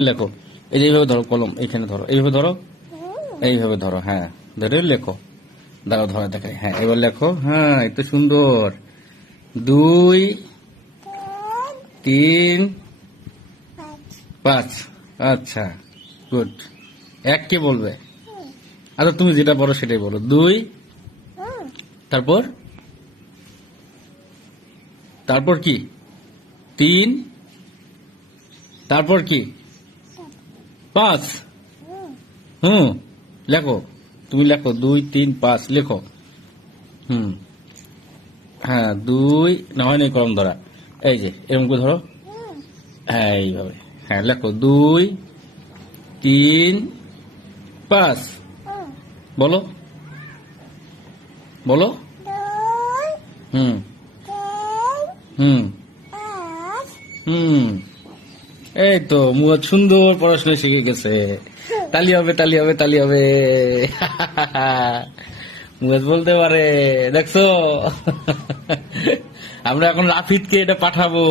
লেখো। এই যে এইভাবে ধরো, কলম এইখানে ধরো, এইভাবে ধরো, এইভাবে ধরো, হ্যাঁ ধরে লেখো। দাঁড়াও ধরে দেখাই, হ্যাঁ এবার লেখো, হ্যাঁ এই তো সুন্দর। 2 3 5। আচ্ছা, গুড। 1 কে বলবে? আচ্ছা তুমি যেটা বলো সেটাই বলো। 2, তারপর তারপর কি? 3, তারপর কি? 5। হুম, লেখো। তুমি লেখো 2 3 5 লেখো। হুম, হ্যাঁ 2 না হয় নাই কলম ধরা। এই যে এরকম করে ধরো, হ্যাঁ এইভাবে, হ্যাঁ লেখো 2 3 5। বলো বলো। হুম হুম হুম, এই তো মুয়াদ সুন্দর পড়াশোনা শিখে গেছে। তালি হবে, তালি হবে, তালি হবে। মুয়াদ বলতে পারে, দেখছো? আমরা এখন রাফিদকে এটা পাঠাবো।